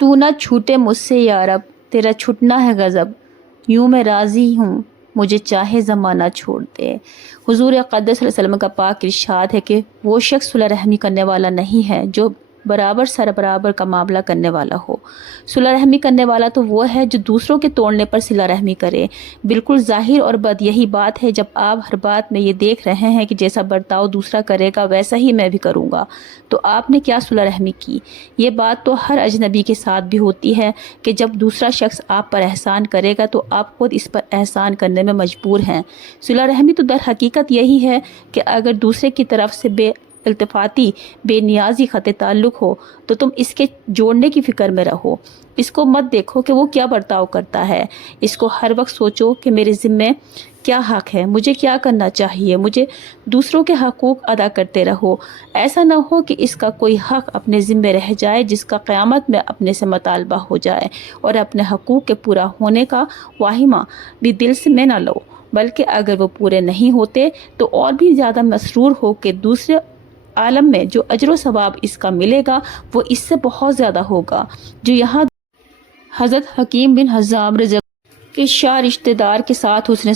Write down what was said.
تو نہ چھوٹے مجھ سے یا رب، تیرا چھٹنا ہے غضب، یوں میں راضی ہوں مجھے چاہے زمانہ چھوڑ دے۔ حضور اقدس صلی اللہ علیہ وسلم کا پاک ارشاد ہے کہ وہ شخص صلح رحمی کرنے والا نہیں ہے جو برابر سر برابر کا معاملہ کرنے والا ہو۔ صلح رحمی کرنے والا تو وہ ہے جو دوسروں کے توڑنے پر صلح رحمی کرے۔ بالکل ظاہر اور بد یہی بات ہے جب آپ ہر بات میں یہ دیکھ رہے ہیں کہ جیسا برتاؤ دوسرا کرے گا ویسا ہی میں بھی کروں گا، تو آپ نے کیا صلح رحمی کی؟ یہ بات تو ہر اجنبی کے ساتھ بھی ہوتی ہے کہ جب دوسرا شخص آپ پر احسان کرے گا تو آپ خود اس پر احسان کرنے میں مجبور ہیں۔ صلح رحمی تو در حقیقت یہی ہے کہ اگر دوسرے کی طرف سے بے التفاتی، بے نیازی خط تعلق ہو تو تم اس کے جوڑنے کی فکر میں رہو۔ اس کو مت دیکھو کہ وہ کیا برتاؤ کرتا ہے، اس کو ہر وقت سوچو کہ میرے ذمے کیا حق ہے، مجھے کیا کرنا چاہیے، مجھے دوسروں کے حقوق ادا کرتے رہو۔ ایسا نہ ہو کہ اس کا کوئی حق اپنے ذمے رہ جائے جس کا قیامت میں اپنے سے مطالبہ ہو جائے، اور اپنے حقوق کے پورا ہونے کا واہمہ بھی دل سے میں نہ لو، بلکہ اگر وہ پورے نہیں ہوتے تو اور بھی زیادہ مسرور ہو کہ دوسرے عالم میں جو اجر و ثواب اس کا ملے گا وہ اس سے بہت زیادہ ہوگا جو یہاں حضرت حکیم بن حزام رضی اللہ عنہ کے شاہ رشتہ دار کے ساتھ اس نے